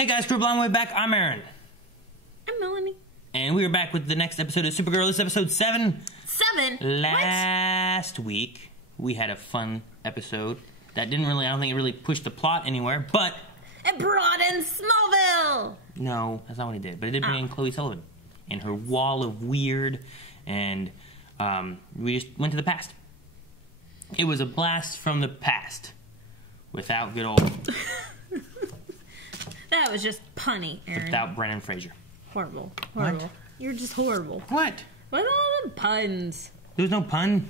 Hey guys, Supergirl Wake Up back. I'm Aaron. I'm Melanie. And we are back with the next episode of Supergirl. This is episode 7. 7? Last week, we had a fun episode that didn't really, I don't think it really pushed the plot anywhere, but... It brought in Smallville! No, that's not what it did. But it did bring in Chloe Sullivan and her wall of weird, and we just went to the past. It was a blast from the past without good old... That was just punny, Aaron. Without Brendan Fraser. Horrible. Horrible. What? You're just horrible. What? What are all the puns? There was no pun.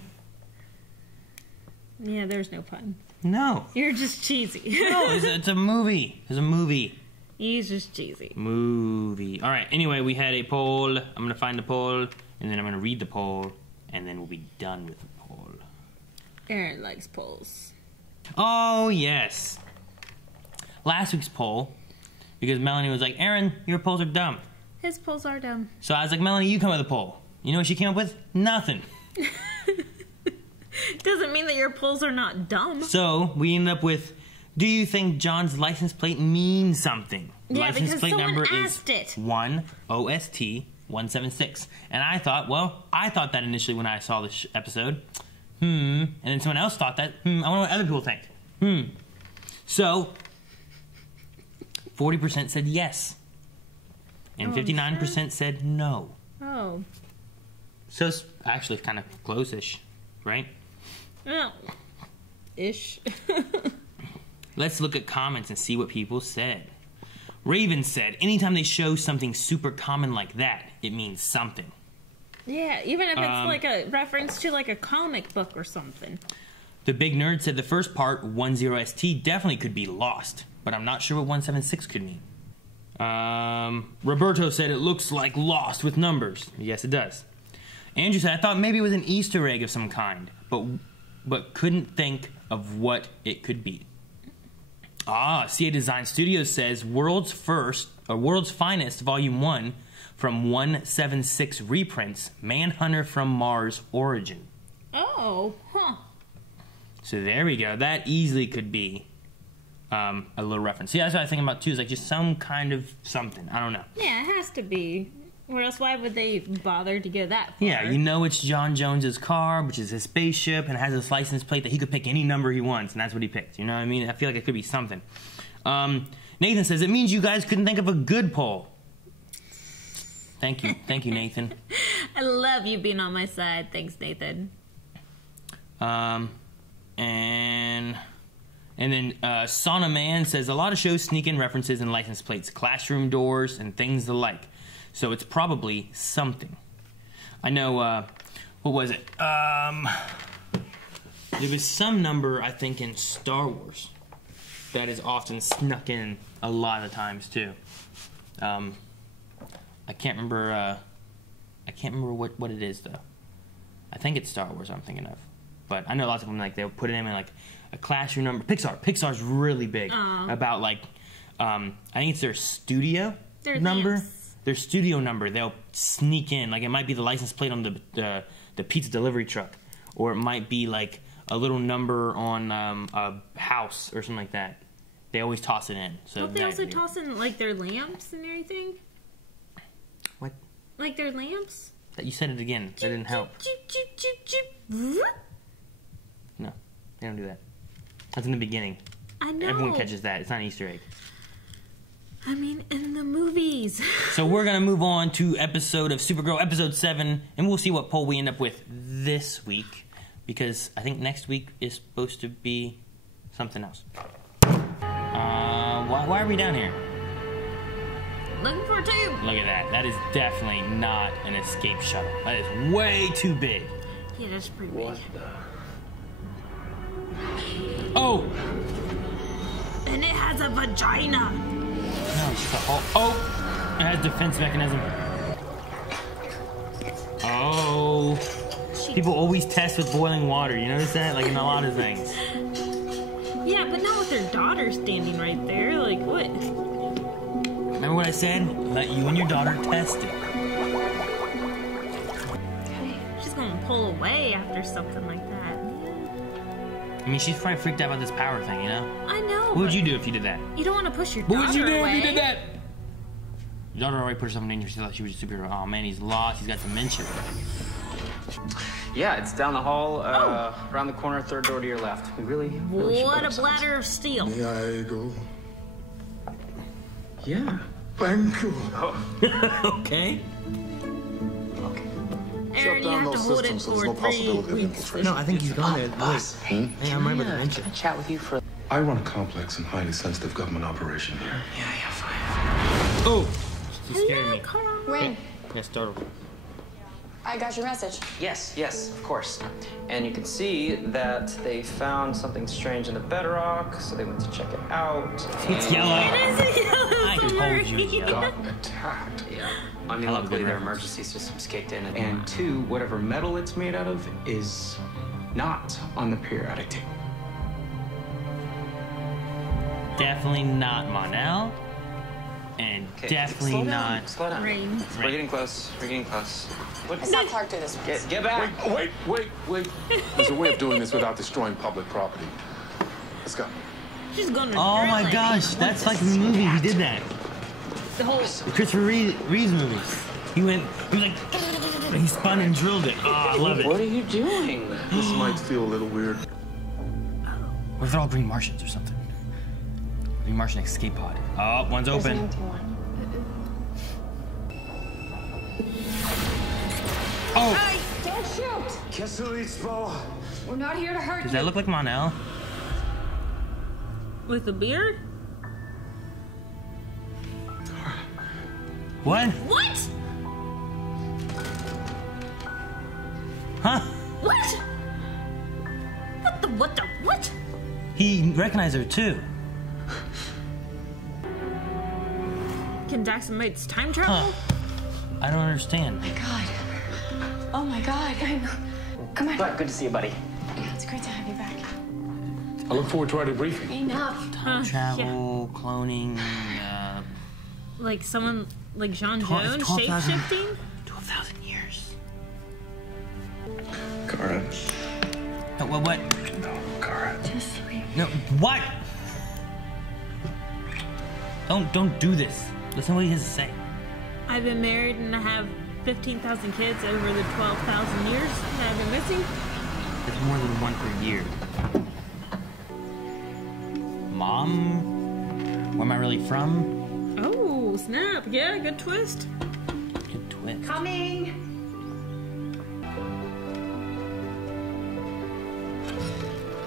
Yeah, there's no pun. No. You're just cheesy. No, it's a movie. It's a movie. He's just cheesy. Movie. All right. Anyway, we had a poll. I'm going to find the poll, and then I'm going to read the poll, and then we'll be done with the poll. Aaron likes polls. Oh, yes. Last week's poll, because Melanie was like, Aaron, your polls are dumb. His polls are dumb. So I was like, Melanie, you come up with a poll. You know what she came up with? Nothing. Doesn't mean that your polls are not dumb. So we ended up with, do you think John's license plate means something? Yeah, license because plate someone number asked is it. 1OST176. And I thought, well, I thought that initially when I saw this episode. And then someone else thought that. I wonder what other people think. So 40% said yes. And 59% said no. Oh. So it's actually kind of close-ish, right? Well, ish. Let's look at comments and see what people said. Raven said, anytime they show something super common like that, it means something. Yeah, even if it's like a reference to like a comic book or something. The Big Nerd said the first part, 10ST, definitely could be lost, but I'm not sure what 176 could mean. Roberto said it looks like Lost with numbers. Yes, it does. Andrew said, I thought maybe it was an Easter egg of some kind, but couldn't think of what it could be. CA Design Studios says World's Finest Volume 1 from 176 reprints, Manhunter from Mars Origin. Oh, huh. So there we go. That easily could be a little reference. Yeah, that's what I was thinking about too. Is like just some kind of something. I don't know. Yeah, it has to be. Or else why would they bother to go that far? Yeah, you know it's John Jones's car, which is his spaceship, and it has this license plate that he could pick any number he wants, and that's what he picked. You know what I mean? I feel like it could be something. Nathan says, it means you guys couldn't think of a good poll. Thank you. Thank you, Nathan. I love you being on my side. Thanks, Nathan. And then Sauna Man says, a lot of shows sneak in references and license plates, classroom doors, and things alike. So it's probably something. I know, what was it? There was some number, I think, in Star Wars that is often snuck in a lot of times, too. I can't remember what it is, though. I think it's Star Wars I'm thinking of. But I know lots of them, like, they'll put it in, like, a classroom number. Pixar's really big about, like, I think it's their studio number. Lamps. Their studio number, they'll sneak in. Like, it might be the license plate on the pizza delivery truck. Or it might be, like, a little number on a house or something like that. They always toss it in. So Don't they also toss in, like, their lamps and everything? What? Like their lamps? You said it again. That didn't help. No, they don't do that. That's in the beginning. I know. Everyone catches that. It's not an Easter egg. I mean, in the movies. So we're going to move on to episode of Supergirl, episode 7, and we'll see what poll we end up with this week, because I think next week is supposed to be something else. Why are we down here? Looking for a tube. Look at that. That is definitely not an escape shuttle. That is way too big. Yeah, that's pretty big. Oh! And it has a vagina. No, it's a whole... Oh! It has defense mechanism. Oh. People always test with boiling water. You notice that? Like in a lot of things. Yeah, but not with their daughter standing right there. Like, what? Remember what I said? Let you and your daughter test it. She's gonna pull away after something like that. mean, she's probably freaked out about this power thing, you know? I know. What would you do if you did that? You don't want to push your What daughter would you do away. if you did that? Your daughter already put herself in danger. She thought she was a superhero. Oh man, he's lost. He's got dementia. Yeah, it's down the hall, around the corner, third door to your left. We really should What put a up bladder of steel. May I go? signs. Yeah. Thank you. Okay. Aaron, you have to hold it for 3 weeks. No, I think he's gone there. Boss, Wait. Hey, I remember the mention. Can I chat with you for... I run a complex and highly sensitive government operation here. Yeah, fine. Oh, she scared me. Wayne, Yeah, startled. I got your message. Yes, of course. And you can see that they found something strange in the bedrock, so they went to check it out. It's and- yellow. It is a yellow I can hold you, submarine. yellow. Got attacked. Yeah. I mean, I love luckily good their reference. emergency systems kicked in. And two, whatever metal it's made out of is not on the periodic table. Definitely not mon-el. And Okay, definitely slow not. down. Slow down. Rain. We're getting close. We're getting close. I saw Clark do this once. Get back. Wait. There's a way of doing this without destroying public property. Let's go. She's gonna Oh drill my it. gosh, that's like in the movie. He did that. The whole. The Christopher Reeves movie. He was like, he spun and drilled it. Oh, I love it. What are you doing? This might feel a little weird. What if they're all Green Martians or something? Green Martian escape pod. Oh, one's There's an open. empty one. Oh, Don't shoot! We're not here to hurt does you. that look like mon-el? With the beard? What? What? Huh? What? What? He recognized her too. Can Daxon Mates time travel? Huh. I don't understand. God. Oh my God. Come on. But good to see you, buddy. Yeah, it's great to have you back. I look forward to our debriefing. Enough. Time travel, cloning, Like someone like John 12 Jones 12,000 shape-shifting? 12,000 years. Kara. No, what? No, Kara. Just sleep. No, what? Don't do this. Listen to what he has to say. I've been married and I have 15,000 kids over the 12,000 years that I've been missing. It's more than one per year. Mom? Where am I really from? Oh, snap. Yeah, good twist. Good twist. Coming.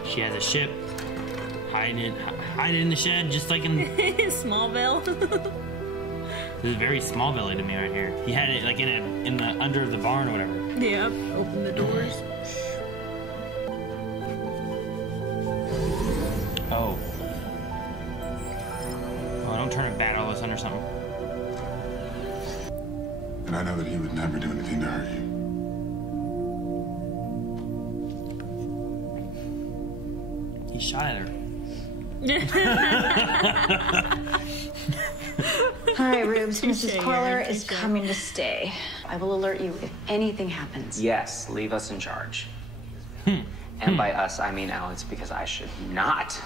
She has a ship. Hide it in the shed, just like in... Smallville. This is very Smallville to me right here. He had it like in the under the barn or whatever. Yeah, open the doors. Oh. Oh, don't turn it bad all of a sudden or something. And I know that he would never do anything to hurt you. He shot at her. All right, Rubes. Touche, Mrs. Queller Aaron, is touche. coming to stay. I will alert you if anything happens. Yes, leave us in charge. And by us, I mean Alex, because I should not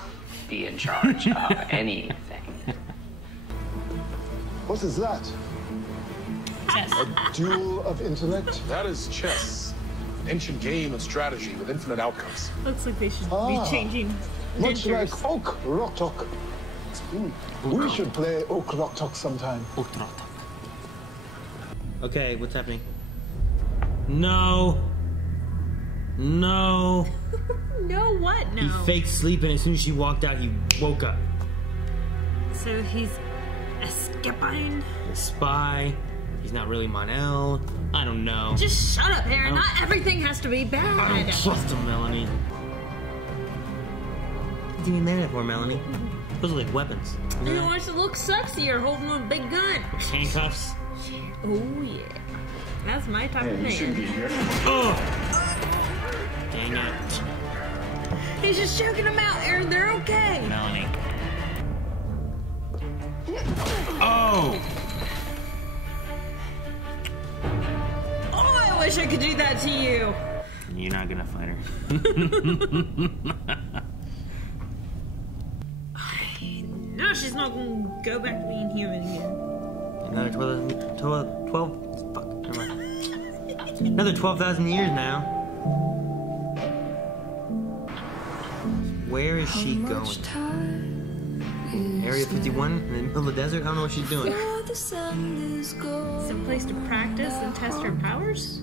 be in charge of anything. What is that? Chess. A duel of intellect? That is chess. Ancient game of strategy with infinite outcomes. Looks like they should Ah, be changing Much dentures. like Oak Rock Talk. We should play Oak Rock Talk sometime. Okay, what's happening? No. No. No, what? No. He faked sleep, and as soon as she walked out, he woke up. So he's escaping. The spy. He's not really mon-el. I don't know. Just shut up, Aaron. I don't- Not everything has to be I don't bad. trust him, Melanie. What do you mean that for, Melanie? Those are like weapons. He wants to look sexier holding a big gun. Handcuffs. Oh, yeah. That's my type of man. Oh! Dang it. He's just choking them out, Aaron. They're okay. Melanie. Oh! Oh, I wish I could do that to you. You're not gonna fight her. she's not gonna go back to being human again. Another 12 fuck, never mind. Another 12,000 years now. Where is she going? Area 51 in the middle of the desert? I don't know what she's doing. Some place to practice and test her powers?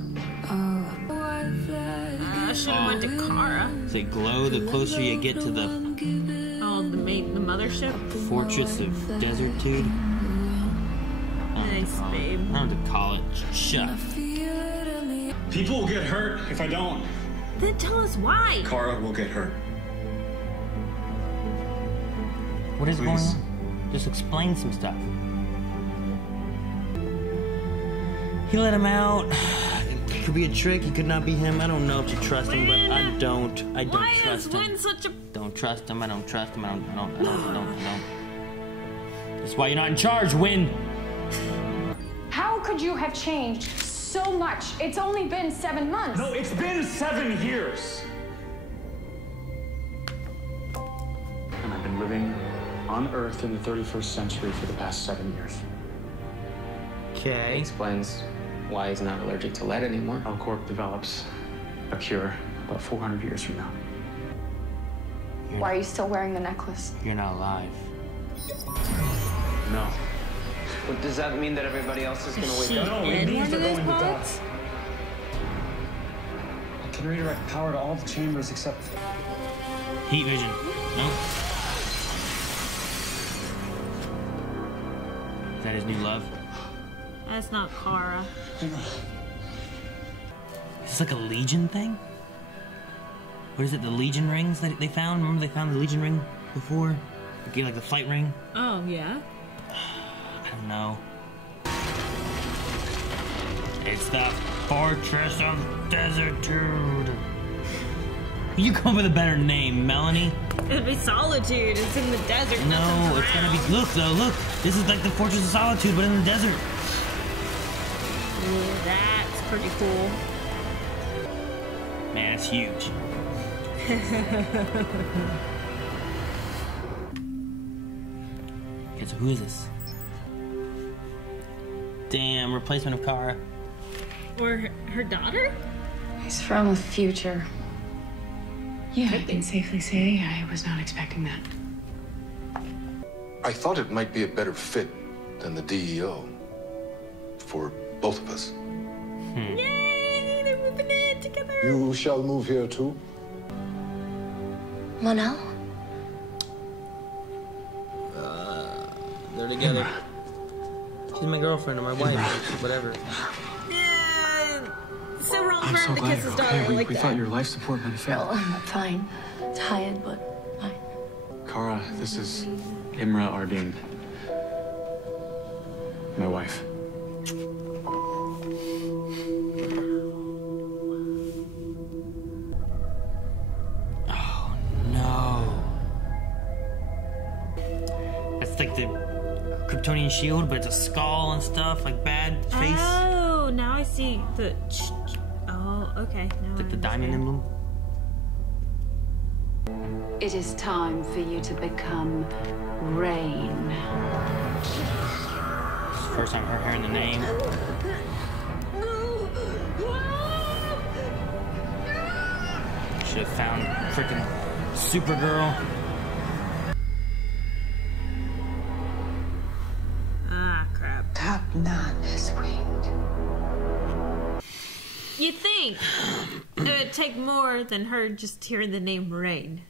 I should have went to Kara. They glow the closer you get to the Oh, the mothership? Fortress of Desertude. Nice, babe. I don't have to call it. Shut up. People will get hurt if I don't. Then tell us why. Kara will get hurt. What is going on? Just explain some stuff. He let him out. It could be a trick. It could not be him. I don't know if you trust him, but I don't. I don't trust him. Why is Wynn such a... Don't trust him. I don't trust him. I don't. That's why you're not in charge, Wynn. How could you have changed so much? It's only been 7 months. No, it's been 7 years. And I've been living on Earth in the 31st century for the past 7 years. It explains why he's not allergic to lead anymore. L-Corp develops a cure about 400 years from now. Why are you still wearing the necklace? You're not alive. No. But does that mean that everybody else is gonna wake up? No, it means they're going to die. pods? I can redirect power to all the chambers except... Heat vision. No. Is that his new love? That's not Kara. Is this like a Legion thing? What is it, the Legion rings that they found? Remember they found the Legion ring before? Like the flight ring? Oh, yeah? I don't know. It's the Fortress of Desertude. You come up with a better name, Melanie. It'd be Solitude. It's in the desert. No, it's gonna be... Look, though, look. This is like the Fortress of Solitude, but in the desert. Ooh, that's pretty cool. Man, it's huge. Okay, so who is this? Damn, replacement of Kara. Or her daughter? He's from the future. Yeah, I can safely say I was not expecting that. I thought it might be a better fit than the DEO. For both of us. Yay! They're moving in together. You shall move here too. Mon-el? They're together. She's my girlfriend or my wife, whatever. So wrong for him to kiss his daughter like We that. thought your life support benefit. No, I'm fine. Tired, but fine. Kara, this is Imra Ardeen. My wife. Oh, no. That's like the Kryptonian shield, but it's a skull and stuff, like bad face. Oh, now I see the... Oh, okay. Now Like the I diamond understand. emblem. It is time for you to become Rain. It's the first time her hearing the name. Should have found freaking Supergirl. Ah, crap. Top none is winged. You think it would take more than her just hearing the name Rain.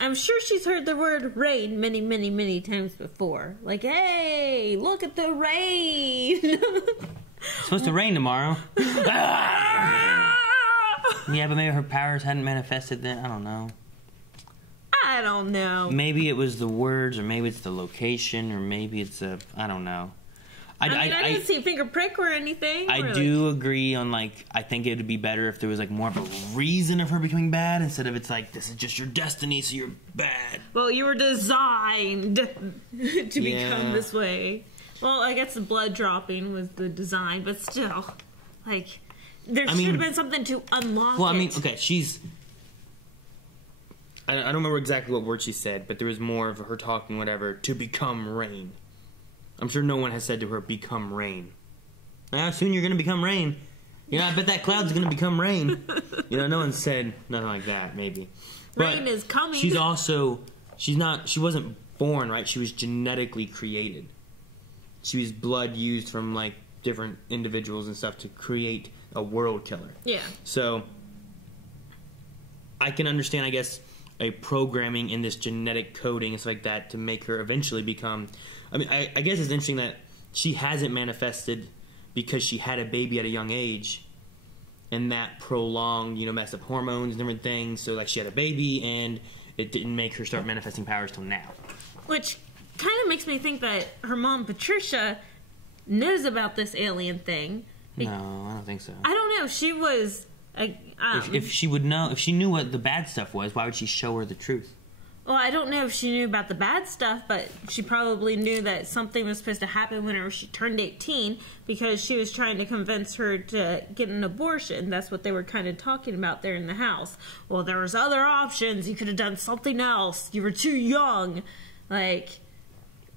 I'm sure she's heard the word rain many, many, many times before. Like, hey, look at the rain. It's supposed to rain tomorrow. Yeah, but maybe her powers hadn't manifested then. I don't know. I don't know. Maybe it was the words, or maybe it's the location, or maybe it's a... I don't know. I didn't see a finger prick or anything. I do agree on, like, I think it would be better if there was, like, more of a reason of her becoming bad instead of it's like, this is just your destiny, so you're bad. Well, you were designed to become this way. Well, I guess the blood dropping was the design, but still, like, there should have been something to unlock Well, it. I mean, okay, she's... I don't remember exactly what word she said, but there was more of her talking, whatever, to become rain. I'm sure no one has said to her, become rain. Now, soon you're going to become rain. You know, I bet that cloud's going to become rain. You know, no one said nothing like that, maybe. But rain is coming. She's also, she wasn't born, right? She was genetically created. She was blood used from, like, different individuals and stuff to create a world killer. Yeah. So, I can understand, I guess, a programming in this genetic coding and stuff like that to make her eventually become... I mean, I guess it's interesting that she hasn't manifested because she had a baby at a young age, and that prolonged, you know, messed up hormones and different things, so, like, she had a baby, and it didn't make her start manifesting powers till now. Which kind of makes me think that her mom, Patricia, knows about this alien thing. No, I don't think so. I don't know. She was... if she would know, if she knew what the bad stuff was, why would she show her the truth? Well, I don't know if she knew about the bad stuff, but she probably knew that something was supposed to happen whenever she turned 18 because she was trying to convince her to get an abortion. That's what they were kind of talking about there in the house. Well, there was other options. You could have done something else. You were too young. Like,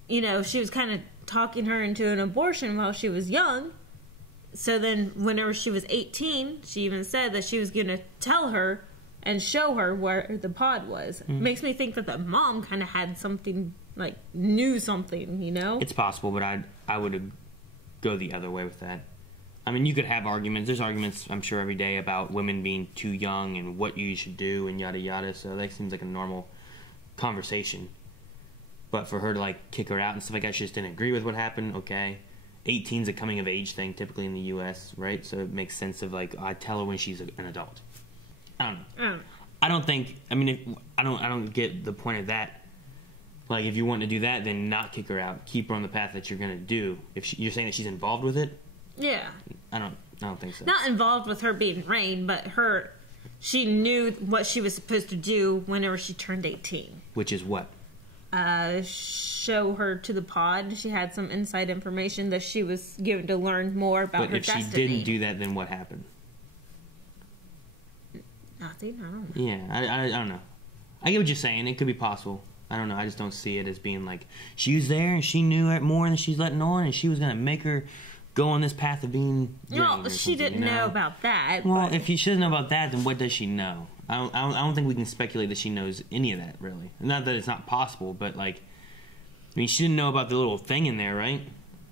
you know, she was kind of talking her into an abortion while she was young. So then whenever she was 18, she even said that she was going to tell her and show her where the pod was. Mm-hmm. Makes me think that the mom kind of had something, like, knew something, you know? It's possible, but I would go the other way with that. I mean, you could have arguments. There's arguments, I'm sure, every day about women being too young and what you should do and yada yada, so that seems like a normal conversation. But for her to, like, kick her out and stuff like that, she just didn't agree with what happened, okay. 18's a coming of age thing, typically in the U.S., right? So it makes sense of, like, I tell her when she's an adult. I don't know. I don't think. I mean, I don't get the point of that. Like, if you want to do that, then not kick her out. Keep her on the path that you're going to do. If you're saying that she's involved with it, yeah. I don't think so. Not involved with her being Rain, but she knew what she was supposed to do whenever she turned 18. Which is what? Show her to the pod. She had some inside information that she was given to learn more about her destiny. But if she didn't do that, then what happened? Nothing. I don't know. Yeah, I don't know. I get what you're saying. It could be possible. I don't know. I just don't see it as being like she was there and she knew it more than she's letting on, and she was gonna make her go on this path of being. Well, she didn't know about that. Well, if she doesn't know about that, then what does she know? I don't think we can speculate that she knows any of that, really. Not that it's not possible, but, like, I mean, she didn't know about the little thing in there, right?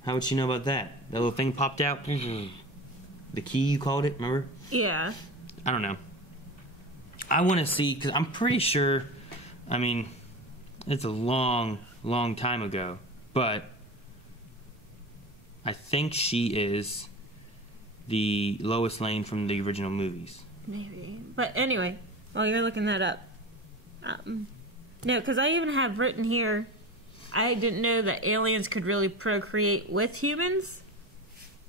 How would she know about that? That little thing popped out? The key, you called it, remember? Yeah. I don't know. I want to see, because I'm pretty sure, I mean, it's a long, long time ago, but I think she is the Lois Lane from the original movies. Maybe. But anyway, while you're looking that up, no, because I even have written here, I didn't know that aliens could really procreate with humans,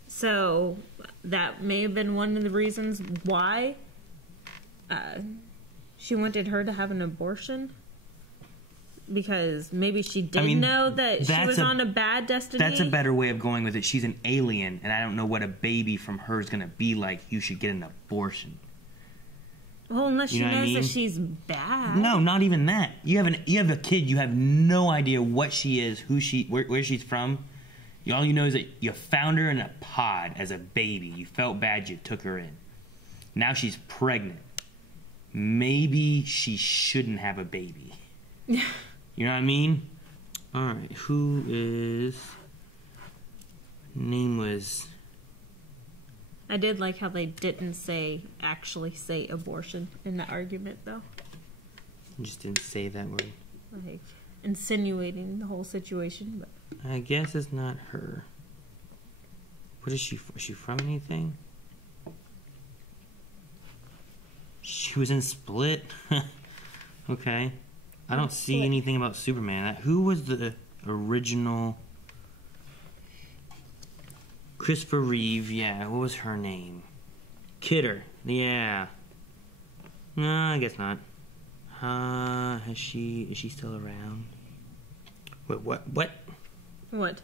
so that may have been one of the reasons why she wanted her to have an abortion, because maybe she didn't know that she was on a bad destiny. That's a better way of going with it. She's an alien, and I don't know what a baby from her is going to be like. You should get an abortion. Well, unless she knows that she's bad. No, not even that. You have a kid. You have no idea what she is, where she's from. All you know is that you found her in a pod as a baby. You felt bad. You took her in. Now she's pregnant. Maybe she shouldn't have a baby. You know what I mean? All right. Who is? Name was. I did like how they didn't actually say abortion in the argument, though. You just didn't say that word. Like, insinuating the whole situation, but... I guess it's not her. What is she? Is she from anything? She was in Split. Okay. I don't see anything about Superman. Who was the original... Christopher Reeve, yeah. What was her name? Kidder, yeah. No, I guess not. Is she still around? Wait, what? What?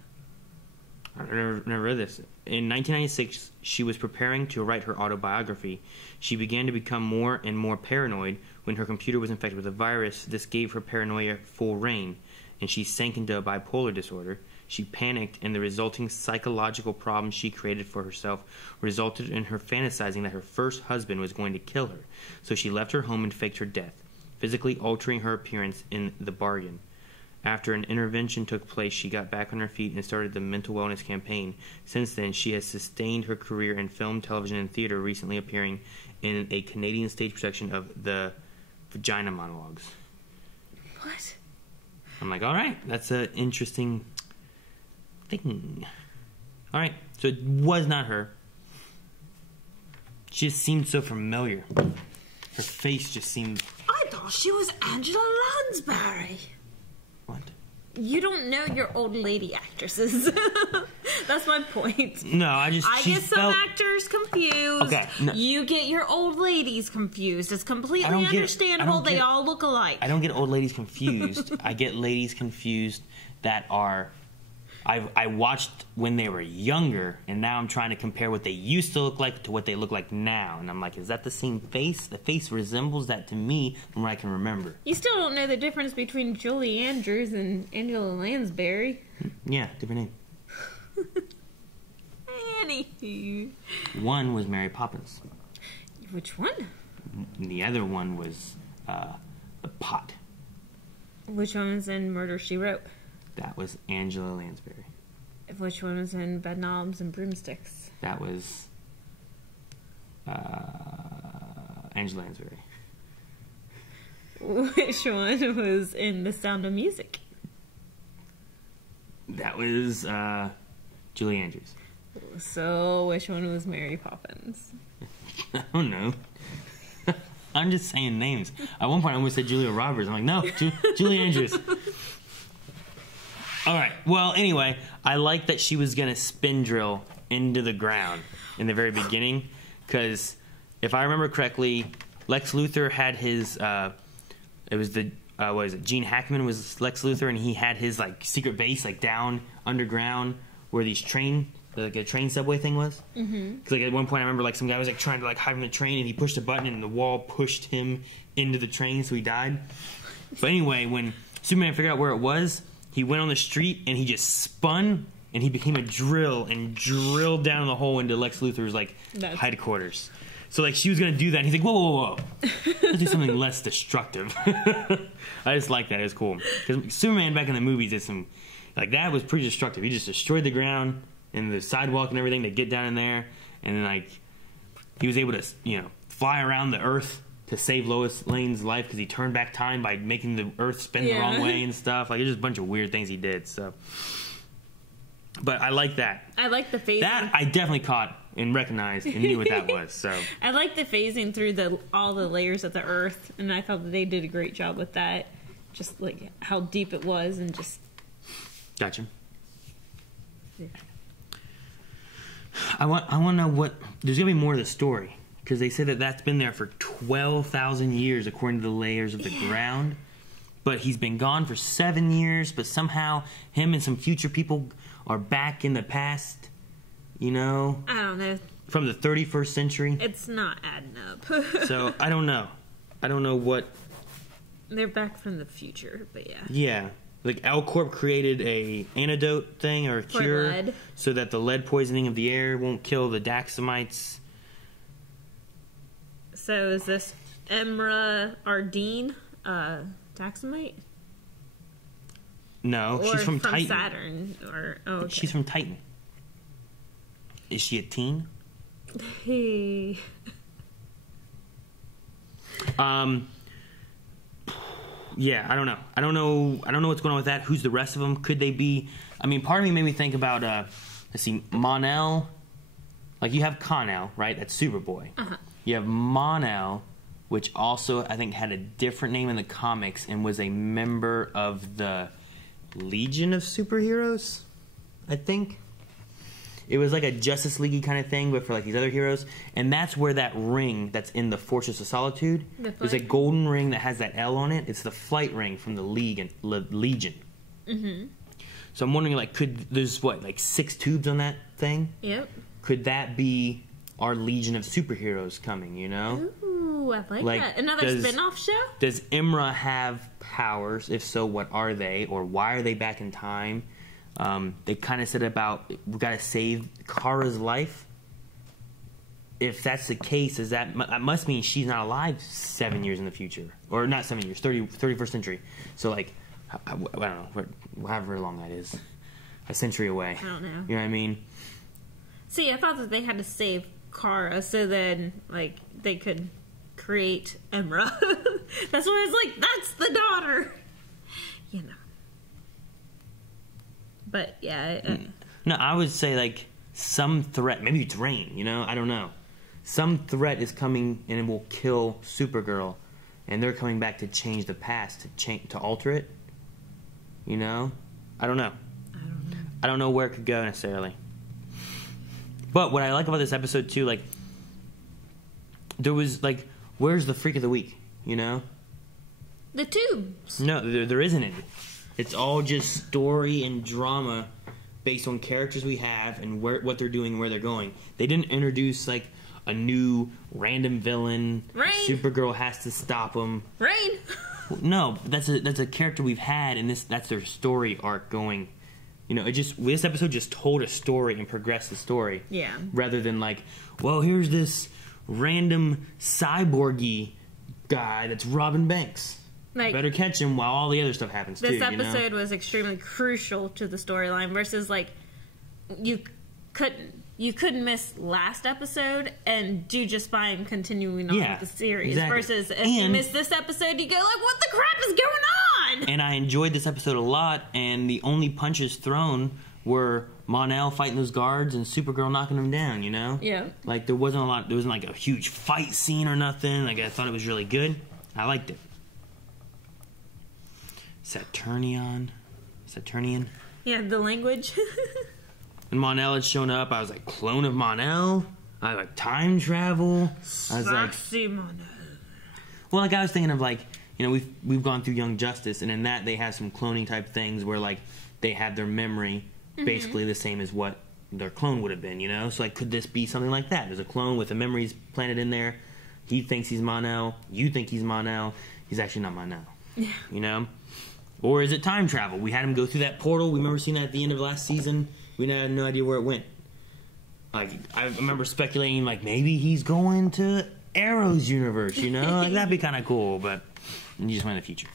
I never read this. In 1996, she was preparing to write her autobiography. She began to become more and more paranoid when her computer was infected with a virus. This gave her paranoia full reign, and she sank into a bipolar disorder. She panicked, and the resulting psychological problems she created for herself resulted in her fantasizing that her first husband was going to kill her. So she left her home and faked her death, physically altering her appearance in the bargain. After an intervention took place, she got back on her feet and started the mental wellness campaign. Since then, she has sustained her career in film, television, and theater, recently appearing in a Canadian stage production of the Vagina Monologues. What? I'm like, all right, that's an interesting thing. All right, so it was not her. She just seemed so familiar. Her face just seemed... I thought she was Angela Lansbury. What? You don't know your old lady actresses. That's my point. No, I get some actors confused. Okay, no. You get your old ladies confused. It's completely understandable. They all look alike. I don't get old ladies confused. I get ladies confused that are... I watched when they were younger, and now I'm trying to compare what they used to look like to what they look like now. And I'm like, is that the same face? The face resembles that to me from what I can remember. You still don't know the difference between Julie Andrews and Angela Lansbury. Yeah, different name. Anywho. One was Mary Poppins. Which one? The other one was the Pot. Which one was in Murder, She Wrote? That was Angela Lansbury. Which one was in Bedknobs and Broomsticks? That was Angela Lansbury. Which one was in The Sound of Music? That was Julie Andrews. So, which one was Mary Poppins? I don't know. I'm just saying names. At one point I almost said Julia Roberts. I'm like, no, Julie Andrews. All right. Well, anyway, I like that she was going to spin drill into the ground in the very beginning, because if I remember correctly, Lex Luthor had his, it was the, what is it, Gene Hackman was Lex Luthor, and he had his, like, secret base, like, down underground where these like, a train subway thing was. Mm-hmm. Because, like, at one point I remember, like, some guy was, like, trying to, like, hide from the train, and he pushed a button, and the wall pushed him into the train, so he died. But anyway, when Superman figured out where it was, he went on the street, and he just spun, and he became a drill, and drilled down the hole into Lex Luthor's, like, headquarters. So, like, she was going to do that, and he's like, whoa, whoa, whoa. Let's do something less destructive. I just like that. It was cool. Because Superman back in the movies did some, like, that was pretty destructive. He just destroyed the ground and the sidewalk and everything to get down in there, and then, like, he was able to, you know, fly around the earth to save Lois Lane's life because he turned back time by making the earth spin the wrong way and stuff. Like, it's just a bunch of weird things he did, so. But I like that. I like the phasing. That I definitely caught and recognized and knew what that was, so. I like the phasing through all the layers of the earth, and I thought that they did a great job with that. Just, like, how deep it was and just... Gotcha. Yeah. I want to know what... There's going to be more to the story. Because they said that that's been there for 12,000 years, according to the layers of the ground. But he's been gone for 7 years, but somehow him and some future people are back in the past, you know? I don't know. From the 31st century. It's not adding up. So, I don't know. I don't know what... They're back from the future, but yeah. Yeah. Like, L-Corp created a antidote thing, or a cure, lead. So that the lead poisoning of the air won't kill the Daxamites. So is this Emra Ardeen Daxamite? No, or she's from Titan. Saturn, or okay. She's from Titan. Is she a teen? Hey. Yeah, I don't know. I don't know what's going on with that. Who's the rest of them? Could they be? I mean, part of me made me think about let's see, Mon-el. Like, you have Con-el, right? That's Superboy. Uh-huh. You have Mon-el, which also, I think, had a different name in the comics and was a member of the Legion of Superheroes, I think. It was like a Justice League kind of thing, but for, like, these other heroes. And that's where that ring that's in the Fortress of Solitude, there's a golden ring that has that L on it. It's the flight ring from the Legion. Mm-hmm. So I'm wondering, like, there's what, like 6 tubes on that thing? Yep. Could that be our Legion of Superheroes coming, you know? Ooh, I like that. Another spin-off show? Does Imra have powers? If so, what are they? Or why are they back in time? They kind of said about, we got to save Kara's life. If that's the case, that must mean she's not alive 7 years in the future. Or not 7 years, 31st century. So, like, I don't know, however long that is. A century away. I don't know. You know what I mean? See, I thought that they had to save Kara so then, like, they could create Imra. That's what I was like, that's the daughter! You know. But, yeah. No, I would say, like, some threat. Maybe it's rain, you know? I don't know. Some threat is coming and it will kill Supergirl. And they're coming back to change the past, to alter it. You know? I don't know. I don't know where it could go necessarily. But what I like about this episode, too, like, there was, like, where's the freak of the week, you know? The tubes. No, there isn't any. It's all just story and drama based on characters we have and what they're doing and where they're going. They didn't introduce, like, a new random villain. Rain. Supergirl has to stop them. Rain. No, that's a character we've had, and that's their story arc going. You know, this episode just told a story and progressed the story. Yeah. Rather than like, well, here's this random cyborgy guy that's robbing banks. Like, better catch him while all the other stuff happens too. This episode was extremely crucial to the storyline versus like you couldn't miss last episode and do just fine continuing on with the series. Exactly. Versus if you miss this episode, you go like, what the crap is going on? And I enjoyed this episode a lot, and the only punches thrown were Mon-El fighting those guards and Supergirl knocking them down, you know? Yeah. Like, there wasn't like a huge fight scene or nothing. Like, I thought it was really good. I liked it. Saturnian? Yeah, the language. And Mon-El had shown up. I was like, clone of Mon-El? I was like, time travel? I was like, Mon-El. Well, like, I was thinking of, like, you know, we've gone through Young Justice, and in that they have some cloning type things where, like, they have their memory basically the same as what their clone would have been, you know? So, like, could this be something like that? There's a clone with the memories planted in there. He thinks he's Mon-El. You think he's Mon-El. He's actually not Mon-El. You know? Or is it time travel? We had him go through that portal. We remember seeing that at the end of last season. We had no idea where it went. Like, I remember speculating, like, maybe he's going to Arrow's universe, you know? Like, that'd be kind of cool, but you just went in the future.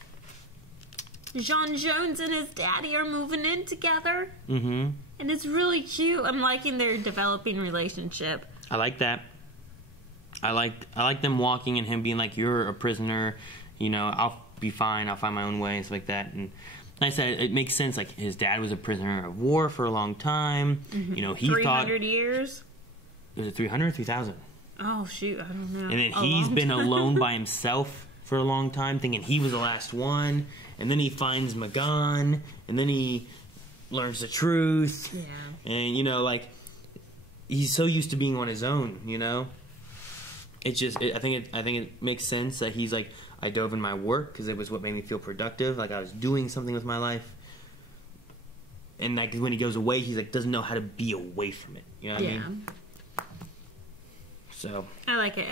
John Jones and his daddy are moving in together. Mm-hmm. And it's really cute. I'm liking their developing relationship. I like that. I like them walking and him being like, you're a prisoner, you know, I'll be fine, I'll find my own way, and stuff like that. And like I said, it makes sense. Like, his dad was a prisoner of war for a long time. You know, he 300 years? Was it 300 or 3,000? Oh, shoot, I don't know. And then he's been alone by himself for a long time, thinking he was the last one. And then he finds Magan, and then he learns the truth. Yeah. And, you know, like, he's so used to being on his own, you know? It's just, I think it makes sense that he's like, I dove in my work because it was what made me feel productive. Like, I was doing something with my life. And, like, when he goes away, he's like, doesn't know how to be away from it. You know what I mean? So. I like it.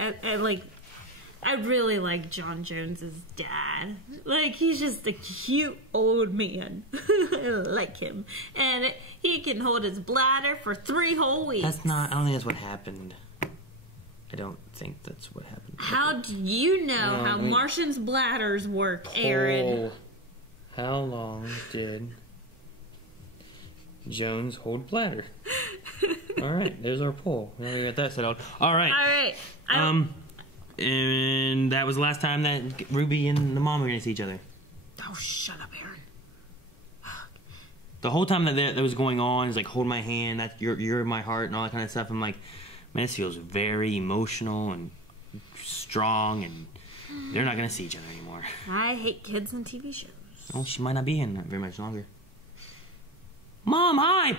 I really like John Jones's dad. Like, he's just a cute old man. I like him. And he can hold his bladder for 3 whole weeks. I don't think that's what happened. I don't think that's what happened. How do you know how Martians' bladders work, Aaron? How long did Jones hold bladder? All right, there's our poll. Now we got that settled. All right. And that was the last time that Ruby and the mom were going to see each other. Oh, shut up, Aaron. The whole time that was going on is like, hold my hand, that you're in my heart, and all that kind of stuff. I'm like, man, this feels very emotional and strong, and they're not going to see each other anymore. I hate kids on TV shows. Oh, she might not be in very much longer. Mom, hi!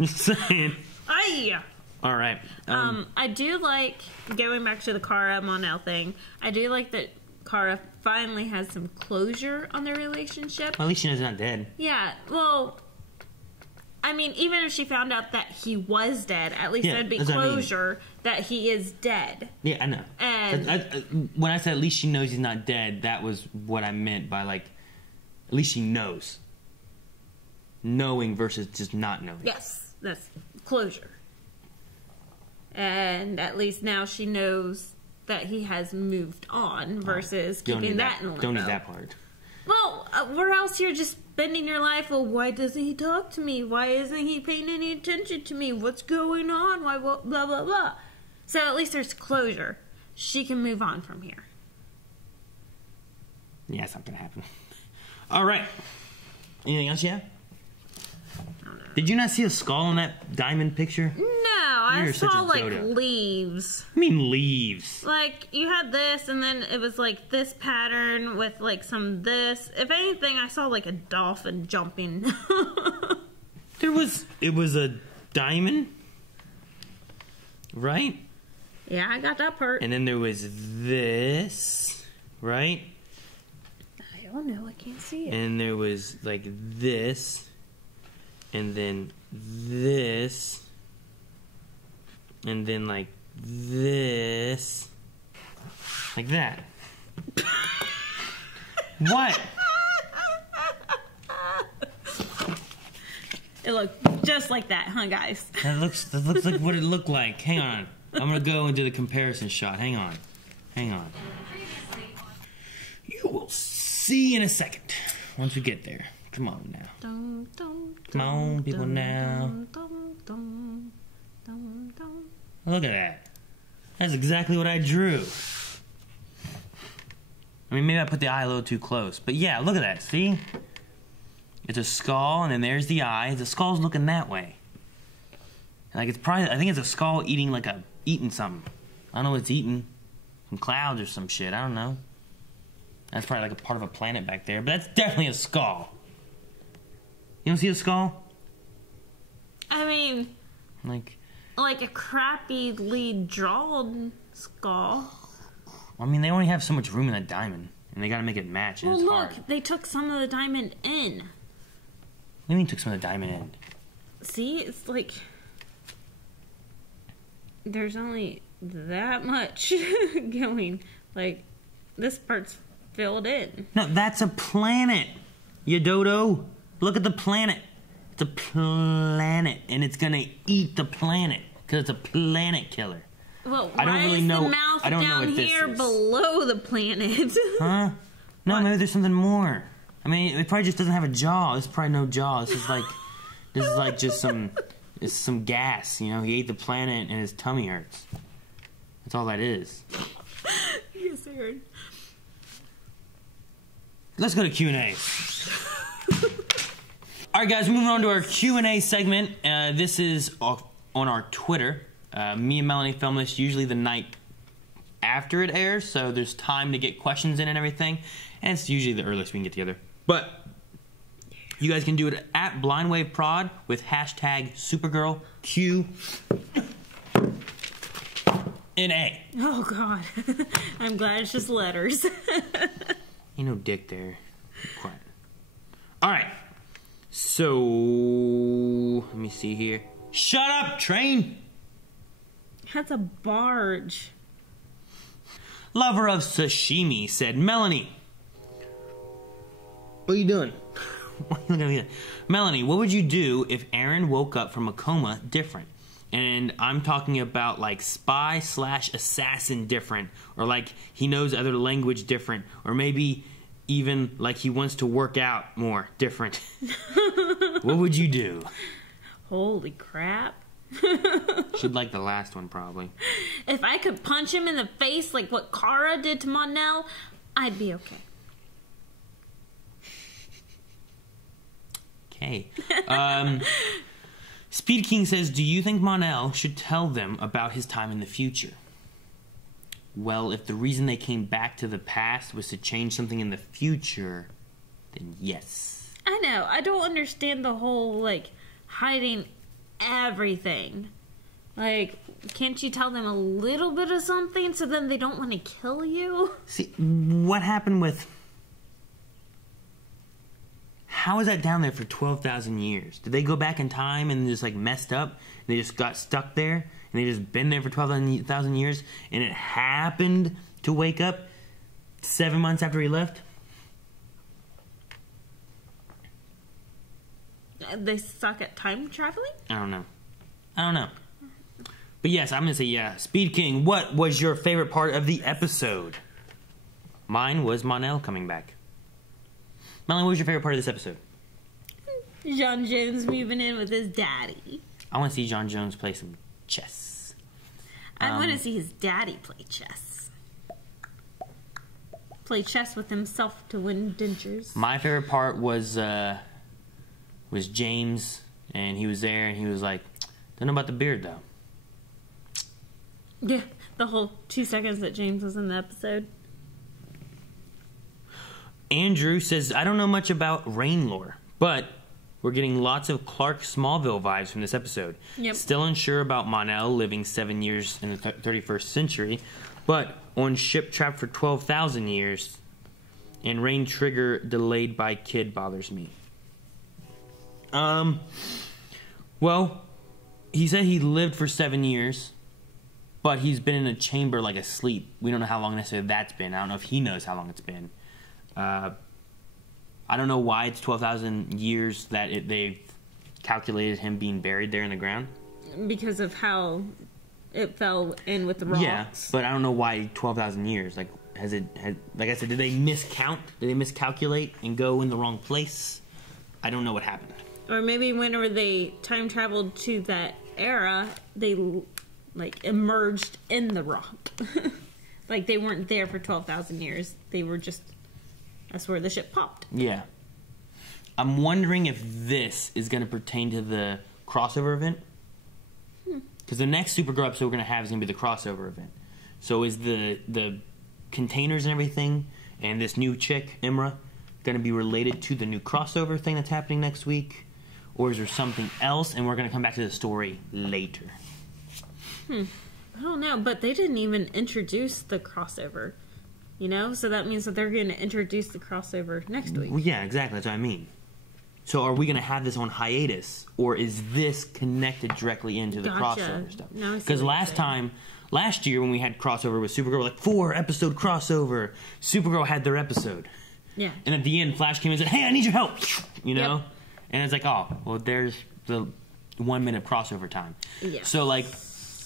Just saying. Aye! All right. I do like, going back to the Kara Mon-El thing, I do like that Kara finally has some closure on their relationship. Well, at least she knows he's not dead. Yeah, well, I mean, even if she found out that he was dead, at least there'd be closure that he is dead. Yeah, I know. And when I said at least she knows he's not dead, that was what I meant by, like, at least she knows. Knowing versus just not knowing. Yes, that's closure. And at least now she knows that he has moved on versus keeping that in limbo. Don't need that part. Well, where else you're just spending your life? Well, why doesn't he talk to me? Why isn't he paying any attention to me? What's going on? Why blah, blah, blah. So at least there's closure. She can move on from here. Yeah, it's not going to happen. All right. Anything else, yeah? Did you not see a skull in that diamond picture? No, I saw, like, dodo. leaves. I mean leaves. Like, you had this, and then it was, like, this pattern with, like, some this. If anything, I saw, like, a dolphin jumping. It was a diamond, right? Yeah, I got that part. And then there was this, right? I don't know, I can't see it. And there was, like, this. And then this, and then like this, like that. What? It looked just like that, huh, guys? That looks like what it looked like. Hang on, I'm gonna go and do the comparison shot. Hang on. You will see in a second once we get there. Come on now. Come on, people now. Look at that. That's exactly what I drew. I mean, maybe I put the eye a little too close. But yeah, look at that. See? It's a skull, and then there's the eye. The skull's looking that way. Like, it's probably, I think it's a skull eating something. I don't know what it's eating. Some clouds or some shit. I don't know. That's probably like a part of a planet back there. But that's definitely a skull. You don't see a skull? I mean, like a crappily drawn skull. I mean, they only have so much room in that diamond, and they gotta make it match, and well, it's look, hard. they took some of the diamond in. What do you mean took some of the diamond in? See, it's like there's only that much going. Like, this part's filled in. No, that's a planet, you dodo. Look at the planet. It's a planet, and it's gonna eat the planet because it's a planet killer. Well, I don't really know. The mouth I don't know down what this here is. Below the planet? Huh? No, maybe there's something more. I mean, it probably just doesn't have a jaw. There's probably no jaw. This is like just some gas. You know, he ate the planet and his tummy hurts. That's all that is. Yes, Aaron. Let's go to Q&A. All right, guys, moving on to our Q&A segment. This is on our Twitter. Me and Melanie film this usually the night after it airs, so there's time to get questions in and everything, and it's usually the earliest we can get together. But you guys can do it at BlindWaveProd with hashtag SupergirlQ and A. Oh, God. I'm glad it's just letters. Ain't no dick there. Be quiet. All right. So, let me see here. Shut up, train! That's a barge. Lover of sashimi said, Melanie. What are you doing? What are you looking at? Melanie, what would you do if Aaron woke up from a coma different? And I'm talking about like spy/assassin different, or like he knows other language different, or maybe even like he wants to work out more different. What would you do? Holy crap. Should like the last one, probably. If I could punch him in the face like what Kara did to mon-el, I'd be okay. Okay. Speed King says, do you think mon-el should tell them about his time in the future? Well, if the reason they came back to the past was to change something in the future, then yes. I know. I don't understand the whole, like, hiding everything. Like, can't you tell them a little bit of something so then they don't want to kill you? See, what happened with... How is that down there for 12,000 years? Did they go back in time and just, like, messed up? And they just got stuck there? And they just been there for 12,000 years? And it happened to wake up 7 months after he left? They suck at time traveling? I don't know. But yes, I'm going to say yeah. Speed King, what was your favorite part of the episode? Mine was mon-el coming back. Melanie, what was your favorite part of this episode? John Jones moving in with his daddy. I want to see John Jones play some chess. I want to see his daddy play chess. Play chess with himself to win dentures. My favorite part was James, and he was there, and he was like, "Don't know about the beard, though." Yeah, the whole 2 seconds that James was in the episode. Andrew says, "I don't know much about Rain lore, but we're getting lots of Clark Smallville vibes from this episode. Yep. Still unsure about mon-el living 7 years in the 31st century, but on ship trapped for 12,000 years, and Rain trigger delayed by kid bothers me." Well, he said he lived for 7 years, but he's been in a chamber like asleep. We don't know how long necessarily that's been. I don't know if he knows how long it's been. I don't know why it's 12,000 years that they've calculated him being buried there in the ground. Because of how it fell in with the rocks. Yeah, but I don't know why 12,000 years. Like, like I said, did they miscount? Did they miscalculate and go in the wrong place? I don't know what happened. Or maybe whenever they time traveled to that era, they like emerged in the rock. Like they weren't there for 12,000 years. They were just, that's where the ship popped. Yeah. I'm wondering if this is going to pertain to the crossover event. Because the next Supergirl episode we're going to have is going to be the crossover event. So is the containers and everything and this new chick, Imra, going to be related to the new crossover thing that's happening next week? Or is there something else and we're going to come back to the story later? I don't know, but they didn't even introduce the crossover, you know? So that means that they're going to introduce the crossover next week. Well, yeah, exactly. That's what I mean. So are we going to have this on hiatus? Or is this connected directly into the crossover stuff? Because last year when we had crossover with Supergirl, like 4-episode crossover, Supergirl had their episode. Yeah. And at the end, Flash came in and said, "Hey, I need your help." You know? Yep. And it's like, oh, well, there's the 1 minute crossover time. Yeah. So, like,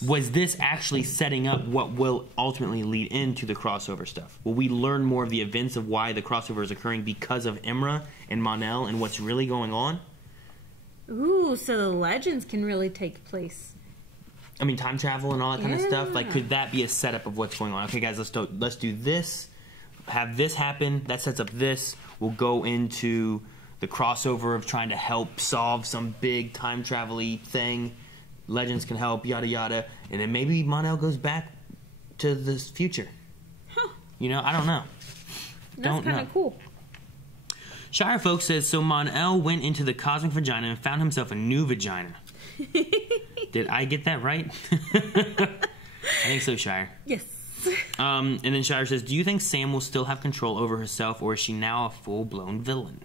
was this actually setting up what will ultimately lead into the crossover stuff? Will we learn more of the events of why the crossover is occurring because of Imra and mon-el and what's really going on? Ooh, so the legends can really take place. I mean, time travel and all that kind of stuff. Like, could that be a setup of what's going on? Okay, guys, let's do this. Have this happen. That sets up this. We'll go into the crossover of trying to help solve some big time travel-y thing. Legends can help, yada yada. And then maybe mon-el goes back to this future. Huh. You know, I don't know. That's kind of cool. Shire Folk says, so mon-el went into the cosmic vagina and found himself a new vagina. Did I get that right? I think so, Shire. Yes. And then Shire says, do you think Sam will still have control over herself, or is she now a full-blown villain?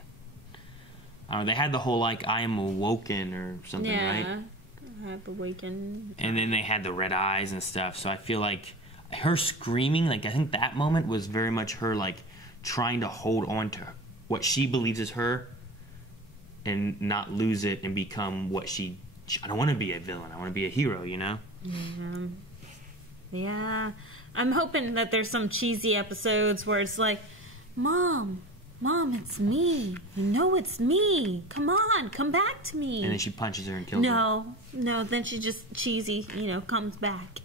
I don't know, they had the whole, like, I am awoken or something, right? Yeah, I have awakened. And then they had the red eyes and stuff, so I feel like her screaming, like, I think that moment was very much her, like, trying to hold on to what she believes is her and not lose it and become what she... I don't want to be a villain. I want to be a hero, you know? Yeah. I'm hoping that there's some cheesy episodes where it's like, Mom, it's me. You know it's me. Come on, come back to me. And then she punches her and kills her. No, then she just cheesy, comes back.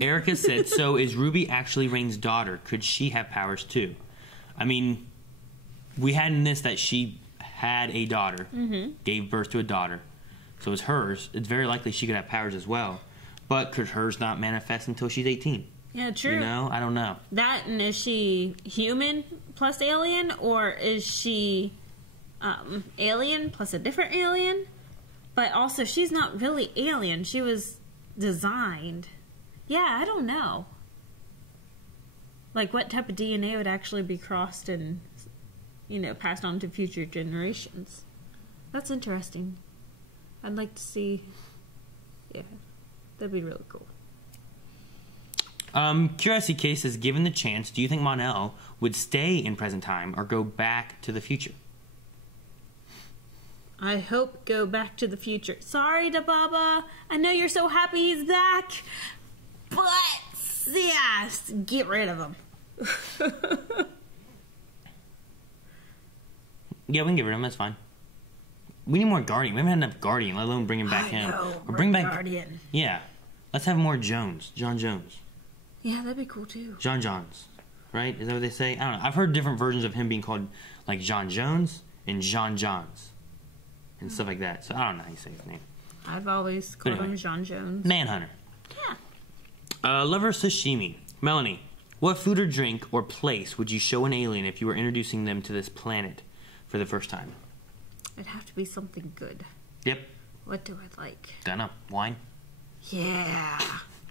Erica said, so is Ruby actually Rain's daughter? Could she have powers too? I mean, we had in this that she had a daughter, gave birth to a daughter. So it's hers. It's very likely she could have powers as well. But could hers not manifest until she's 18? Yeah, true. You know? I don't know. That, and is she human plus alien, or is she alien plus a different alien? But also, she's not really alien. She was designed. Yeah, I don't know. Like, what type of DNA would actually be crossed and, you know, passed on to future generations. That's interesting. I'd like to see. Yeah, that'd be really cool. Curiosity Case says, given the chance, do you think Mon-el would stay in present time or go back to the future? I hope go back to the future. Sorry, Dababa. I know you're so happy he's back. But, yeah, get rid of him. Yeah, we can get rid of him. That's fine. We need more Guardian. We haven't had enough Guardian, let alone bringing back him. Or bring back Guardian. Yeah. Let's have more Jones. John Jones. Yeah, that'd be cool too. John Johns. Right? Is that what they say? I don't know. I've heard different versions of him being called like John Jones and John Johns. And stuff like that. So I don't know how you say his name. I've always called him John Jones. Manhunter. Yeah. Lover Sashimi. Melanie, what food or drink or place would you show an alien if you were introducing them to this planet for the first time? It'd have to be something good. Yep. What do I like? Dunno. Wine? Yeah.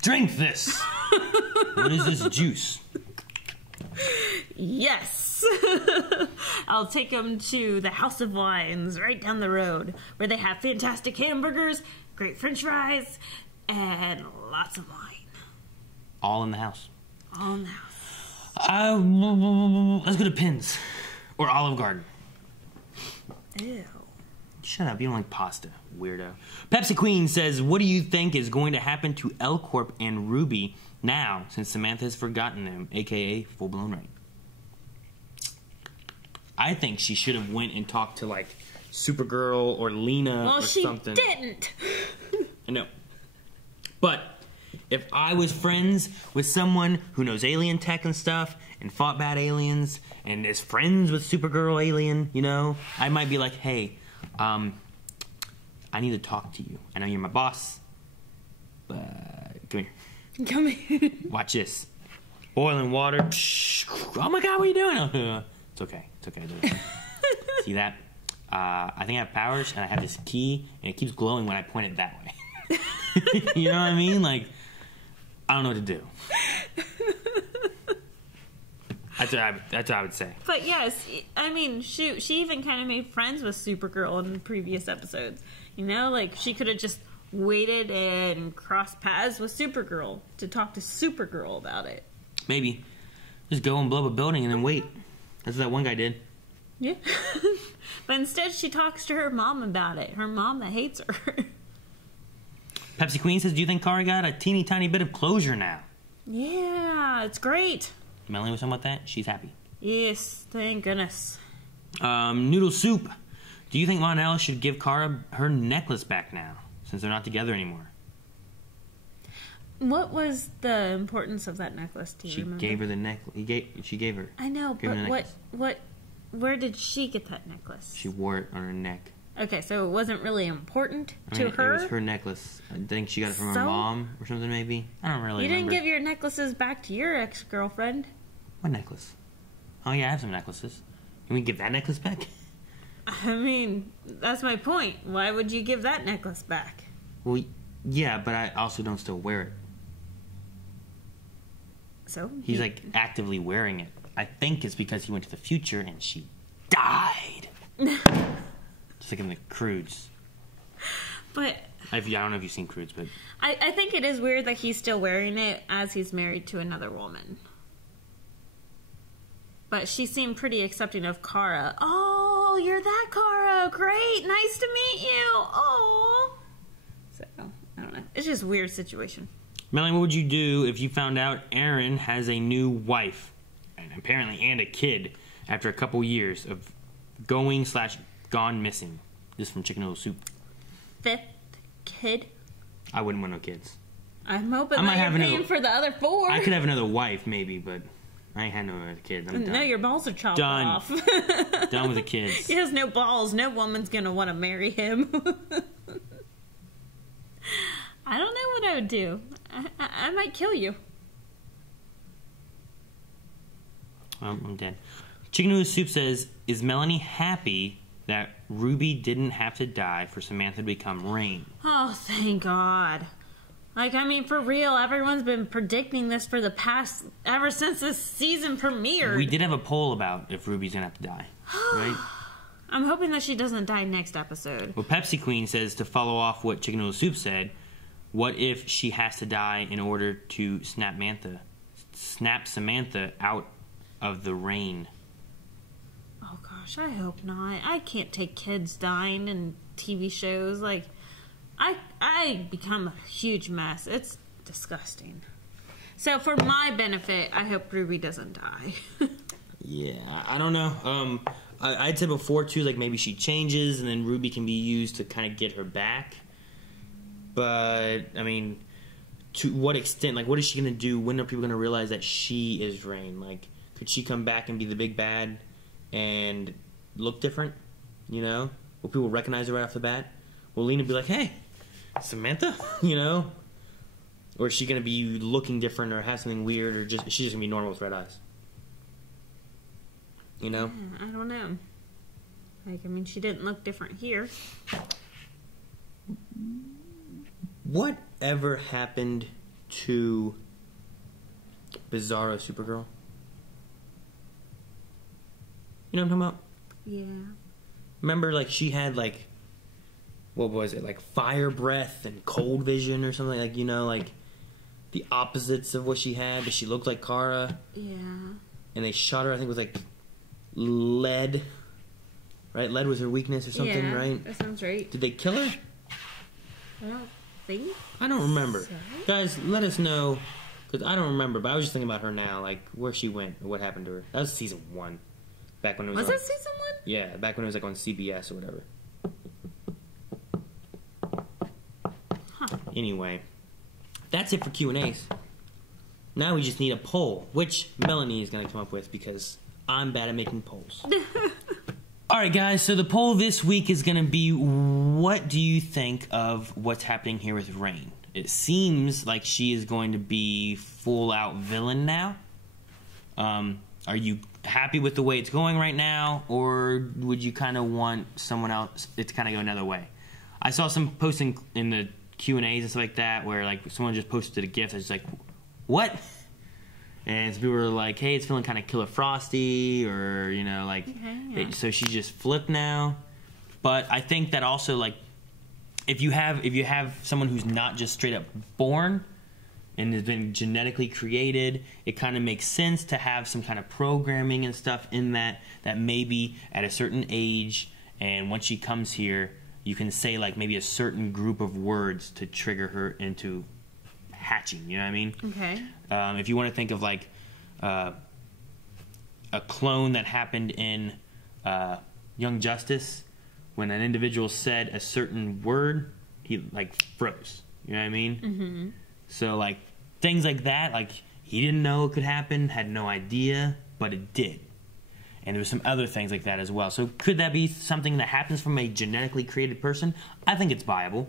Drink this! What is this juice? Yes! I'll take them to the House of Wines right down the road, where they have fantastic hamburgers, great french fries, and lots of wine. All in the house. All in the house. Let's go to Pins. Or Olive Garden. Ew. Shut up, you don't like pasta, weirdo. Pepsi Queen says, what do you think is going to happen to L Corp and Ruby now, since Samantha has forgotten them, aka Full Blown Rain? I think she should have went and talked to, like, Supergirl or Lena or something. Well, she didn't. I know. But if I was friends with someone who knows alien tech and stuff and fought bad aliens and is friends with Supergirl alien, you know, I might be like, hey, I need to talk to you. I know you're my boss, but come here. Come here. Watch this. Boiling water. Psh, oh my God, what are you doing? It's okay. It's okay. It's okay. See that? I think I have powers, and I have this key, and it keeps glowing when I point it that way. You know what I mean? Like, I don't know what to do. That's what I would say. But yes, I mean, shoot, she even kind of made friends with Supergirl in the previous episodes. You know, like, she could have just waited and crossed paths with Supergirl to talk to Supergirl about it. Maybe. Just go and blow up a building and then wait. That's what that one guy did. Yeah. But instead she talks to her mom about it. Her mom that hates her. Pepsi Queen says, do you think Kara got a teeny tiny bit of closure now? Yeah, it's great. Melanie was talking about that. She's happy. Yes, thank goodness. Noodle Soup. Do you think Mon-el should give Kara her necklace back now, since they're not together anymore? What was the importance of that necklace? Do you remember? She gave her the necklace. She gave her. I know, but where did she get that necklace? She wore it on her neck. Okay, so it wasn't really important to her? It was her necklace. I think she got it from her mom or something, maybe. I don't really remember. You didn't give your necklaces back to your ex-girlfriend. What necklace? Oh, yeah, I have some necklaces. Can we give that necklace back? I mean, that's my point. Why would you give that necklace back? Well, yeah, but I also don't still wear it. So? He's, like, actively wearing it. I think it's because he went to the future and she died. Just like in the Croods. But I don't know if you've seen Croods, but I think it is weird that he's still wearing it as he's married to another woman. But she seemed pretty accepting of Kara. Oh, you're that Kara. Great. Nice to meet you. Oh. So, I don't know. It's just a weird situation. Melanie, what would you do if you found out Aaron has a new wife, and apparently, and a kid, after a couple years of gone missing? This is from Chicken Noodle Soup. 5th kid? I wouldn't want no kids. I'm hoping that you're paying for the other 4. I could have another wife, maybe, but I ain't had no other kids. I'm done. No, your balls are chopped off. Done with the kids. He has no balls. No woman's gonna want to marry him. I don't know what I would do. I might kill you. I'm dead. Chicken Noodle Soup says, is Melanie happy that Ruby didn't have to die for Samantha to become Rain? Oh, thank God. Like, I mean, for real, everyone's been predicting this for the past, ever since this season premiered. We did have a poll about if Ruby's gonna have to die, right? I'm hoping that she doesn't die next episode. Well, Pepsi Queen says, to follow off what Chicken Noodle Soup said, what if she has to die in order to snap Samantha out of the rain? Oh gosh, I hope not. I can't take kids dying in TV shows. Like, I become a huge mess. It's disgusting. So for my benefit, I hope Ruby doesn't die. Yeah, I don't know. I'd said before too, like maybe she changes and then Ruby can be used to kind of get her back. But I mean, to what extent? Like, what is she gonna do? When are people gonna realize that she is Rain? Like, could she come back and be the big bad and look different? You know, will people recognize her right off the bat? Will Lena be like, "Hey, Samantha," you know? Or is she gonna be looking different or have something weird, or just she's just gonna be normal with red eyes? You know? Yeah, I don't know. Like, I mean, she didn't look different here. Whatever happened to Bizarro Supergirl? You know what I'm talking about? Yeah. Remember, like, she had, like, what was it? Like, fire breath and cold vision or something? Like, you know, like, the opposites of what she had, but she looked like Kara. Yeah. And they shot her, I think, with, like, lead. Right? Lead was her weakness or something, right? That sounds right. Did they kill her? I don't think. I don't remember. So. Guys, let us know. Because I don't remember, but I was just thinking about her now. Like, where she went or what happened to her. That was season 1. Back when it was that season 1? Yeah, back when it was, like, on CBS or whatever. Huh. Anyway, that's it for Q&As. Now we just need a poll, which Melanie is going to come up with because I'm bad at making polls. Alright guys, so the poll this week is going to be, what do you think of what's happening here with Rain? It seems like she is going to be full-out villain now. Are you happy with the way it's going right now, or would you kind of want someone else it to kind of go another way? I saw some posting in the Q&As and stuff like that where like someone just posted a GIF that's like, what? And people were like, hey, it's feeling kind of Killer Frosty, or, you know, like, okay, yeah. So she just flipped now. But I think that also, like, if you have someone who's not just straight up born and has been genetically created, it kind of makes sense to have some kind of programming and stuff in that maybe at a certain age, and once she comes here, you can say, like, maybe a certain group of words to trigger her into hatching, you know what I mean? Okay. If you want to think of, like, a clone that happened in Young Justice, when an individual said a certain word, he, like, froze. You know what I mean? Mm-hmm. So, like, things like that, like, he didn't know it could happen, had no idea, but it did. And there were some other things like that as well. So could that be something that happens from a genetically created person? I think it's viable.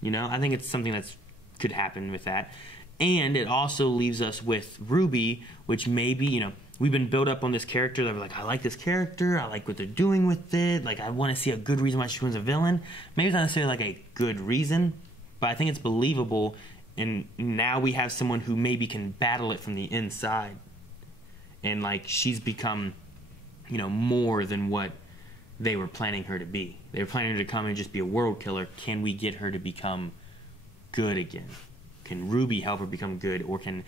You know, I think it's something that could happen with that. And it also leaves us with Ruby, which maybe, you know, we've been built up on this character that we're like, I like this character, I like what they're doing with it, like, I want to see a good reason why she was a villain. Maybe it's not necessarily like a good reason, but I think it's believable, and now we have someone who maybe can battle it from the inside. And, like, she's become, you know, more than what they were planning her to be. They were planning her to come and just be a world killer. Can we get her to become good again? Can Ruby help her become good? Or can,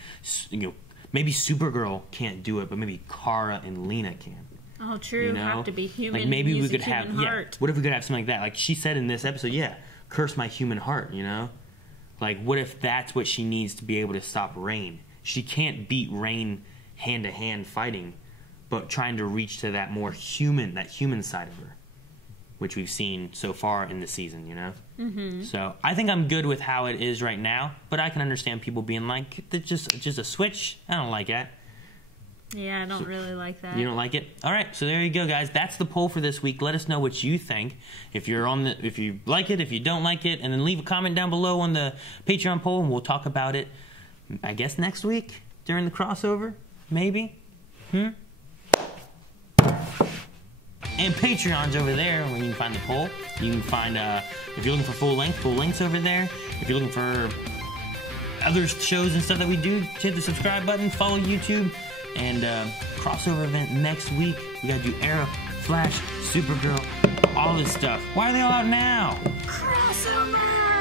you know, maybe Supergirl can't do it, but maybe Kara and Lena can. Oh, true. You know? Have to be human. Like, maybe we could have, heart. What if we could have something like that? Like she said in this episode, curse my human heart, you know? Like, what if that's what she needs to be able to stop Rain? She can't beat Rain hand-to-hand fighting, but trying to reach to that more human, that human side of her, which we've seen so far in the season, you know? Mm-hmm. So I think I'm good with how it is right now, but I can understand people being like, it's just a switch. I don't like that. Yeah, I don't really like that. You don't like it? All right, so there you go, guys. That's the poll for this week. Let us know what you think. If you like it, if you don't like it, and then leave a comment down below on the Patreon poll, and we'll talk about it, I guess, next week during the crossover, maybe. And Patreon's over there where you can find the poll. You can find, if you're looking for full links over there. If you're looking for other shows and stuff that we do, hit the subscribe button, follow YouTube, and crossover event next week. We gotta do Arrow, Flash, Supergirl, all this stuff. Why are they all out now? Crossover!